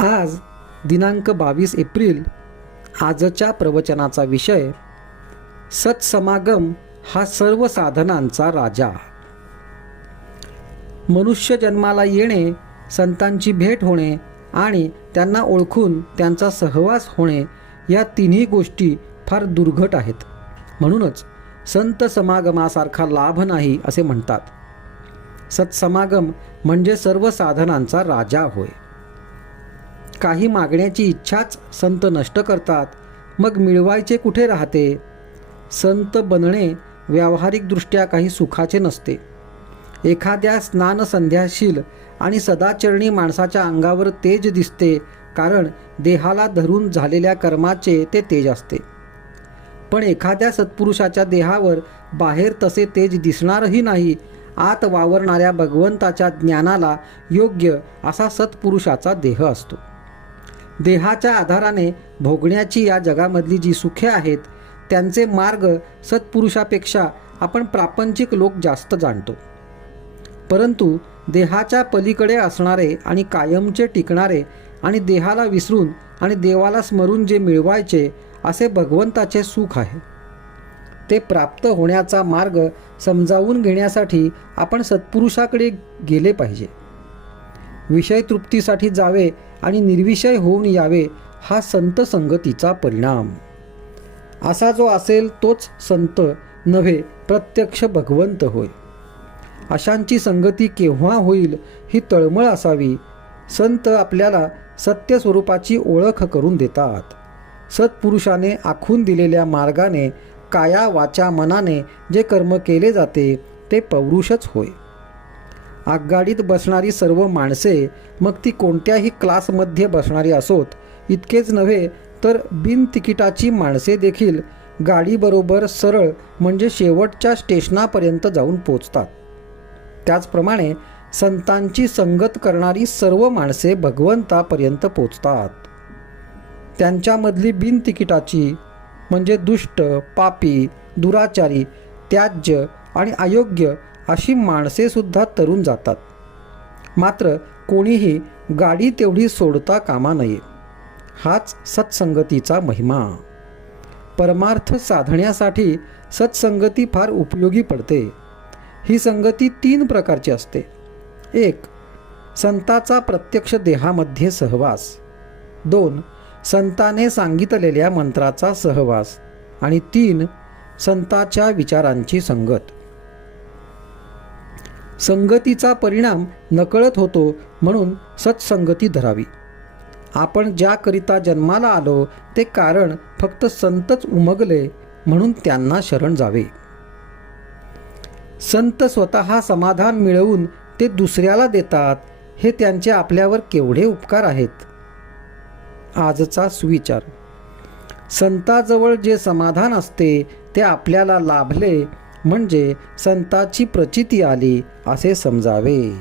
आज दिनांक 22 एप्रिल. आजच्या प्रवचनाचा विषय सत्समागम हा सर्व साधनांचा राजा. मनुष्य जन्माला येणे, संतांची भेट होणे आणि त्यांना ओळखून त्यांचा सहवास होणे या तिन्ही गोष्टी फार दुर्घट आहेत. म्हणूनच संत समागमासारखा लाभ नाही असे म्हणतात. सत्समागम म्हणजे सर्व साधनांचा राजा होय. काही मागण्याची इच्छाच संत नष्ट करतात, मग मिळवायचे कुठे राहते. संत बनणे व्यावहारिकदृष्ट्या काही सुखाचे नसते. एखाद्या स्नानसंध्याशील आणि सदाचरणी माणसाच्या अंगावर तेज दिसते, कारण देहाला धरून झालेल्या कर्माचे ते तेज असते. पण एखाद्या सत्पुरुषाच्या देहावर बाहेर तसे तेज दिसणारही नाही. आत वावरणाऱ्या भगवंताच्या ज्ञानाला योग्य असा सत्पुरुषाचा देह असतो. देहाच्या आधाराने भोगण्याची या जगामधली जी सुखे आहेत, त्यांचे मार्ग सत्पुरुषापेक्षा आपण प्रापंचिक लोक जास्त जाणतो. परंतु देहाच्या पलीकडे असणारे आणि कायमचे टिकणारे आणि देहाला विसरून आणि देवाला स्मरून जे मिळवायचे असे भगवंताचे सुख आहे, ते प्राप्त होण्याचा मार्ग समजावून घेण्यासाठी आपण सत्पुरुषाकडे गेले पाहिजे. विषय तृप्तीसाठी जावे आणि निर्विषय होऊन यावे हा संत संगतीचा परिणाम. असा जो असेल तोच संत नव्हे, प्रत्यक्ष भगवंत होय. अशांची संगती केव्हा होईल ही तळमळ असावी. संत आपल्याला सत्य स्वरूपाची ओळख करून देतात. सत्पुरुषाने आखून दिलेल्या मार्गाने काया वाचा मनाने जे कर्म केले जाते ते पौरुषच होय. आगगाडीत बसणारी सर्व माणसे, मग ती कोणत्याही क्लासमध्ये बसणारी असोत, इतकेच नव्हे तर बिन तिकिटाची माणसे देखील गाडीबरोबर सरळ म्हणजे शेवटच्या स्टेशनापर्यंत जाऊन पोचतात. त्याचप्रमाणे संतांची संगत करणारी सर्व माणसे भगवंतापर्यंत पोचतात. त्यांच्यामधली बिन तिकिटाची म्हणजे दुष्ट, पापी, दुराचारी, त्याज्य आणि अयोग्य अशी माणसेसुद्धा तरून जातात. मात्र कोणीही गाडी तेवढी सोडता कामा नये. हाच सत्संगतीचा महिमा. परमार्थ साधण्यासाठी सत्संगती फार उपयोगी पडते. ही संगती 3 प्रकारची असते. 1. संताचा प्रत्यक्ष देहामध्ये सहवास. 2. संताने सांगितलेल्या मंत्राचा सहवास. आणि 3. संताच्या विचारांची संगत. संगतीचा परिणाम नकळत होतो, म्हणून सत्संगती धरावी. आपण ज्याकरिता जन्माला आलो ते कारण फक्त संतच उमगले, म्हणून त्यांना शरण जावे. संत स्वतः समाधान मिळवून ते दुसऱ्याला देतात, हे त्यांचे आपल्यावर केवढे उपकार आहेत. आजचा सुविचार. संताजवळ जे समाधान असते ते आपल्याला लाभले म्हणजे संताची प्रचिती आली असे समजावे.